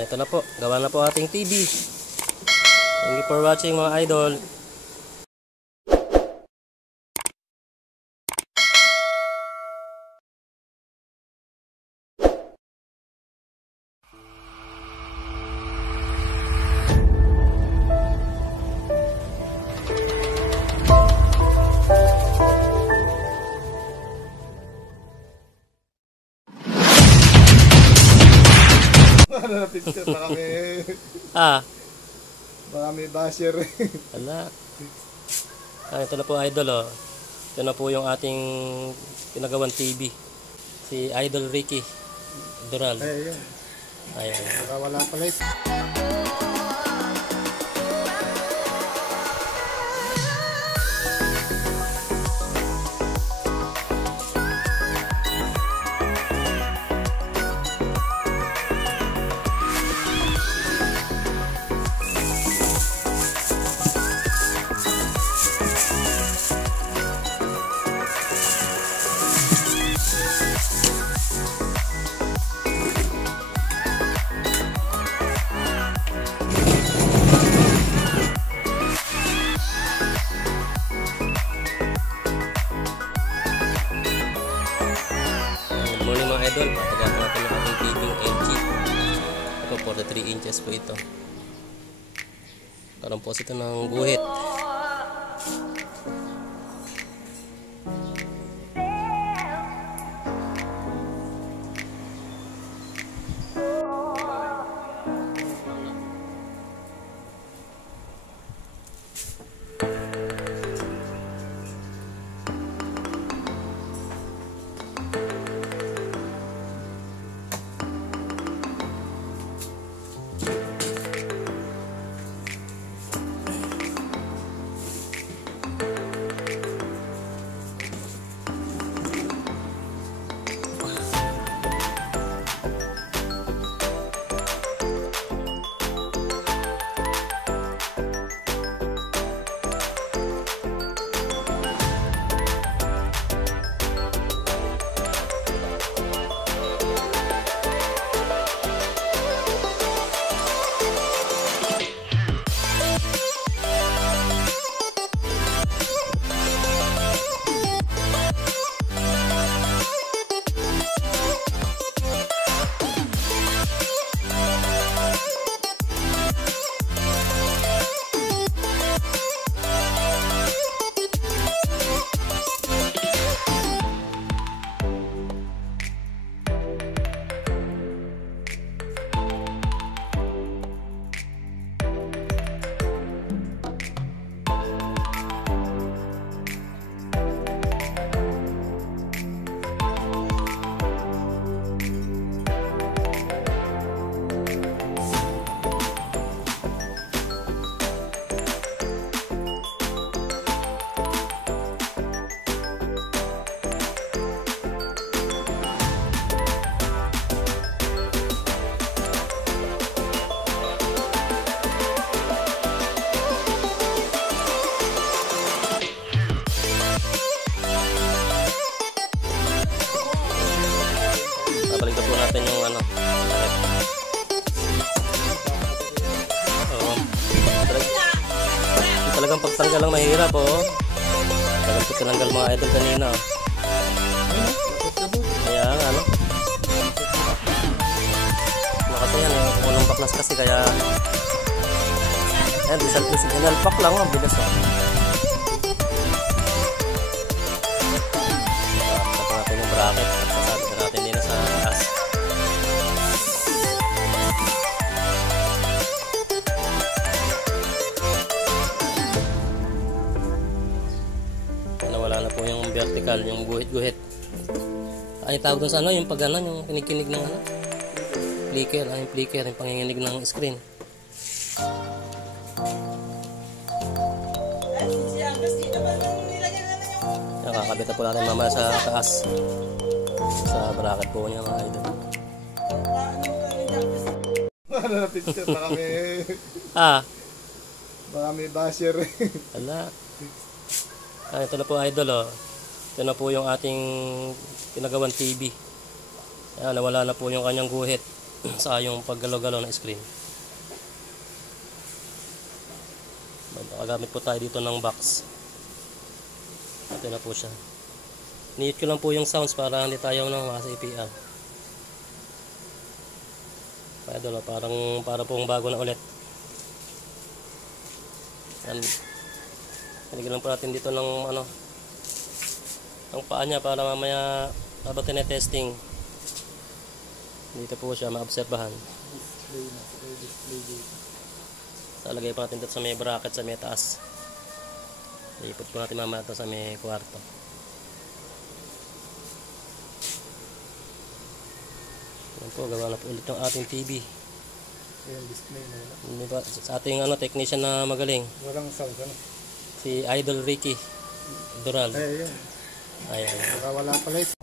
Ito na po. Gawa na po ating TV. Thank you for watching mga idol. Ano na picture? Baka may basher. Wala. Ito na po idol oh. Ito na po yung ating pinagawang TV. Si Idol Ricky Dural. Ayan. Ayan. Baka wala pala ito. Morning mga idol, patagawa natin ng ating TV LG. Ito 43 inches po ito. Karoon po ito ng guhit. Babalikan po natin yung ano. Oo. Talagang pagtanggal lang mahirap oh. Talagang pagtanggal mga idol kanina. Kaya ano. Kasi yan yung unang baklas kasi kaya sinalpak lang ang bilis oh. Tapos natin yung bracket at sasabit natin din sa taas. Nawala na po yung vertical, yung guhit-guhit. Ay tawag doon sa ano, yung pag ano, yung kinikinig ng ano, flicker, yung flicker, yung panginginig ng screen. Nakakabit na po natin mamaya sa taas sa bracket po niya mga idol. Ano na picture? Baka may basher. Wala. Ito na po idol oh. Ito na po yung ating pinagawang TV. Ayan, nawala na po yung kanyang guhit. sa yung paggalaw-galaw ng screen. Gagamit po tayo dito ng box. Ito na po siya. Niyot ko lang po yung sounds para hindi tayo sa APR. Kaya doon, para pong bago na ulit. Yan. Nilagyan lang po natin dito ng ang paa niya para mamaya habang tinetesting dito po siya maobserbahan. Talagay po natin dito sa may bracket sa may taas. Ipot po natin mamaya ito sa may kwarto. Yan po, gawa na po ulit yung ating TV. Yung display na wala. Diba, sa ating technician na magaling, Walang sound, ano? si Idol Ricky Dural. Ay, yun. Ayan. Baka wala pala ito.